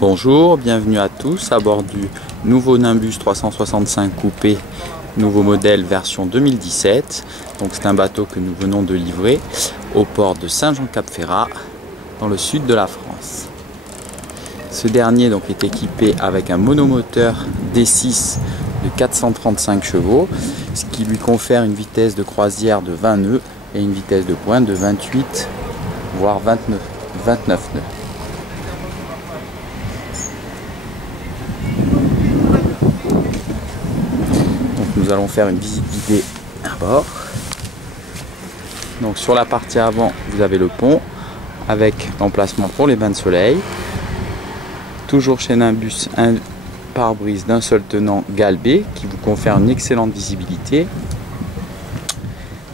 Bonjour, bienvenue à tous à bord du nouveau Nimbus 365 coupé, nouveau modèle version 2017. Donc c'est un bateau que nous venons de livrer au port de Saint-Jean-Cap-Ferrat dans le sud de la France. Ce dernier donc est équipé avec un monomoteur D6 de 435 chevaux, ce qui lui confère une vitesse de croisière de 20 nœuds et une vitesse de pointe de 28 voire 29 nœuds. Nous allons faire une visite guidée à bord. Donc sur la partie avant, vous avez le pont avec l'emplacement pour les bains de soleil. Toujours chez Nimbus, un pare-brise d'un seul tenant galbé qui vous confère une excellente visibilité.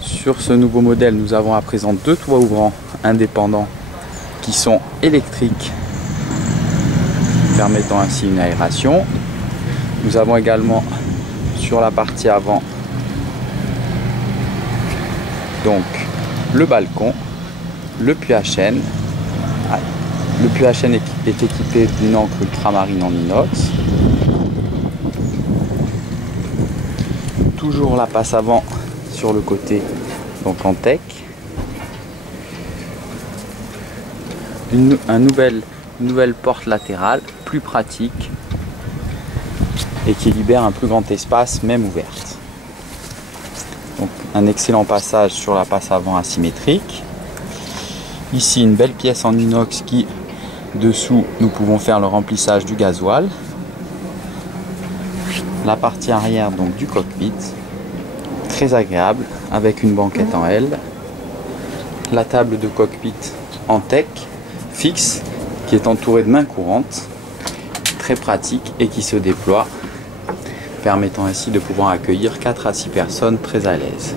Sur ce nouveau modèle, nous avons à présent deux toits ouvrants indépendants qui sont électriques, permettant ainsi une aération. Nous avons également sur la partie avant donc le balcon, le puits à chaîne. Le puits à chaîne est équipé d'une ancre ultramarine en inox. Toujours la passe avant sur le côté, donc en teck. Une nouvelle porte latérale, plus pratique et qui libère un plus grand espace, même ouverte. Donc un excellent passage sur la passe avant asymétrique. Ici une belle pièce en inox qui, dessous, nous pouvons faire le remplissage du gasoil. La partie arrière donc du cockpit, très agréable, avec une banquette en L. La table de cockpit en teck, fixe, qui est entourée de mains courantes, très pratique et qui se déploie, permettant ainsi de pouvoir accueillir 4 à 6 personnes très à l'aise.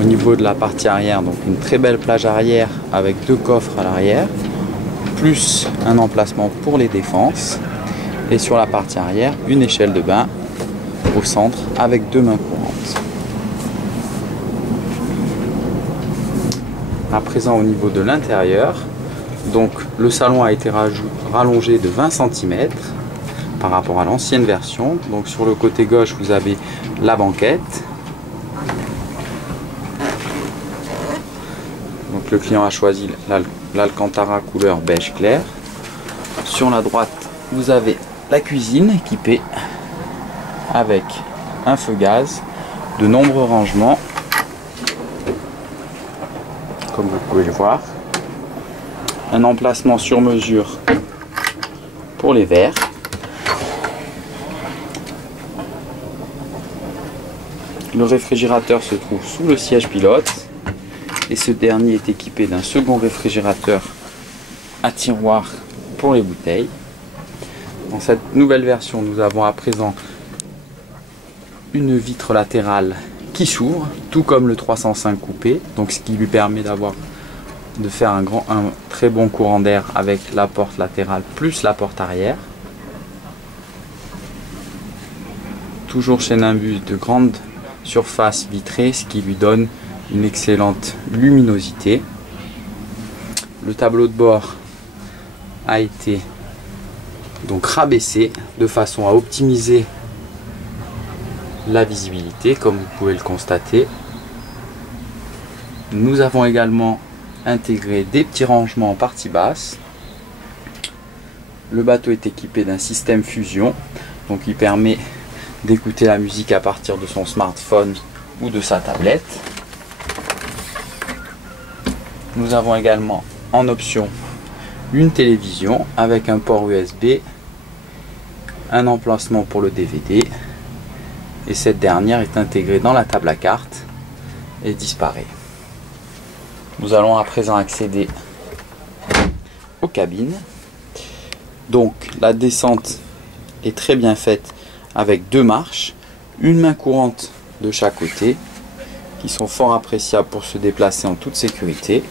Au niveau de la partie arrière, donc une très belle plage arrière avec deux coffres à l'arrière, plus un emplacement pour les défenses, et sur la partie arrière, une échelle de bain au centre avec deux mains courantes. À présent au niveau de l'intérieur, donc le salon a été rallongé de 20 cm par rapport à l'ancienne version. Donc sur le côté gauche, vous avez la banquette. Donc le client a choisi l'Alcantara couleur beige clair. Sur la droite, vous avez la cuisine équipée avec un feu gaz, de nombreux rangements, comme vous pouvez le voir, un emplacement sur mesure pour les verres. Le réfrigérateur se trouve sous le siège pilote et ce dernier est équipé d'un second réfrigérateur à tiroir pour les bouteilles. Dans cette nouvelle version, nous avons à présent une vitre latérale qui s'ouvre, tout comme le 305 coupé, donc ce qui lui permet de faire un très bon courant d'air avec la porte latérale plus la porte arrière. Toujours chez Nimbus, de grandes surface vitrée, ce qui lui donne une excellente luminosité. Le tableau de bord a été donc rabaissé de façon à optimiser la visibilité, comme vous pouvez le constater. Nous avons également intégré des petits rangements en partie basse. Le bateau est équipé d'un système fusion, donc il permet d'écouter la musique à partir de son smartphone ou de sa tablette. Nous avons également en option une télévision avec un port USB, un emplacement pour le DVD, et cette dernière est intégrée dans la table à cartes et disparaît. Nous allons à présent accéder aux cabines. Donc la descente est très bien faite avec deux marches, une main courante de chaque côté, qui sont fort appréciables pour se déplacer en toute sécurité.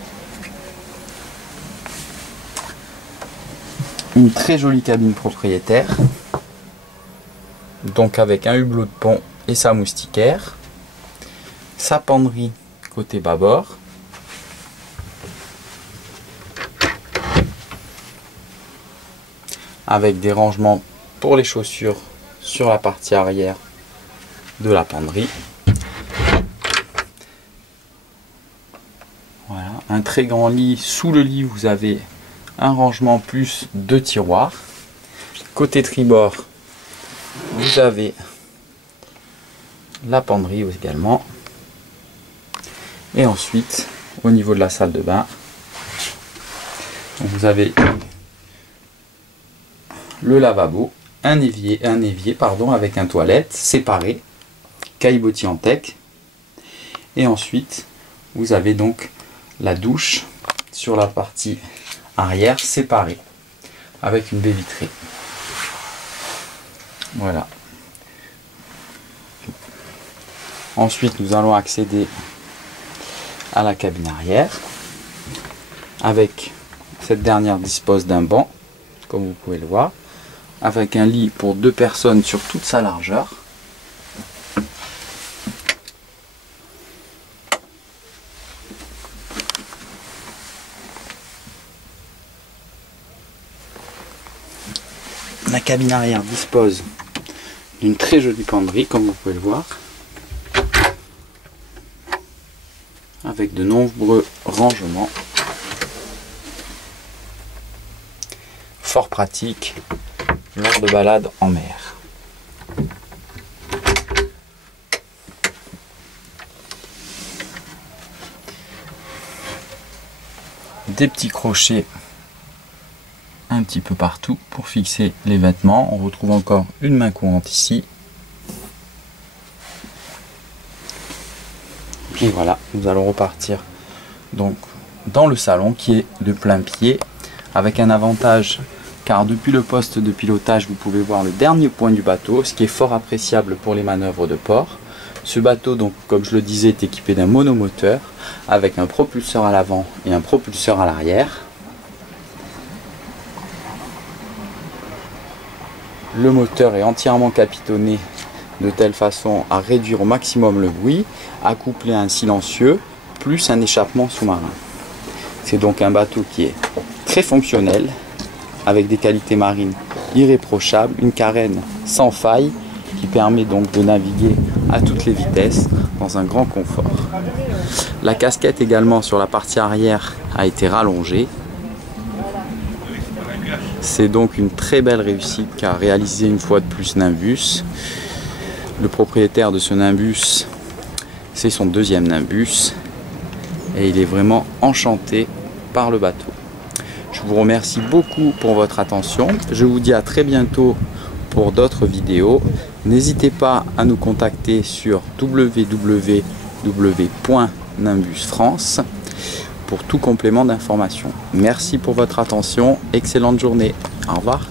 Une très jolie cabine propriétaire, donc avec un hublot de pont et sa moustiquaire, sa penderie côté bâbord, avec des rangements pour les chaussures sur la partie arrière de la penderie. Voilà, un très grand lit. Sous le lit, vous avez un rangement plus 2 tiroirs. Côté tribord, vous avez la penderie également. Et ensuite, au niveau de la salle de bain, vous avez le lavabo, un évier avec un toilette séparé, caillebotis en teck. Et ensuite, vous avez donc la douche sur la partie arrière séparée avec une baie vitrée. Voilà. Ensuite, nous allons accéder à la cabine arrière. Avec cette dernière dispose d'un banc, comme vous pouvez le voir, avec un lit pour 2 personnes sur toute sa largeur. La cabine arrière dispose d'une très jolie penderie, comme vous pouvez le voir, avec de nombreux rangements. Fort pratique lors de balades en mer. Des petits crochets un petit peu partout pour fixer les vêtements. On retrouve encore une main courante ici. Et voilà, nous allons repartir donc dans le salon qui est de plein pied, avec un avantage car depuis le poste de pilotage vous pouvez voir le dernier point du bateau, ce qui est fort appréciable pour les manœuvres de port. Ce bateau, donc comme je le disais, est équipé d'un monomoteur avec un propulseur à l'avant et un propulseur à l'arrière. Le moteur est entièrement capitonné de telle façon à réduire au maximum le bruit, accouplé à un silencieux plus un échappement sous-marin. C'est donc un bateau qui est très fonctionnel, avec des qualités marines irréprochables, une carène sans faille qui permet donc de naviguer à toutes les vitesses dans un grand confort. La casquette également sur la partie arrière a été rallongée. C'est donc une très belle réussite qu'a réalisé une fois de plus Nimbus. Le propriétaire de ce Nimbus, c'est son deuxième Nimbus et il est vraiment enchanté par le bateau. Je vous remercie beaucoup pour votre attention. Je vous dis à très bientôt pour d'autres vidéos. N'hésitez pas à nous contacter sur www.nimbusfrance pour tout complément d'information. Merci pour votre attention. Excellente journée. Au revoir.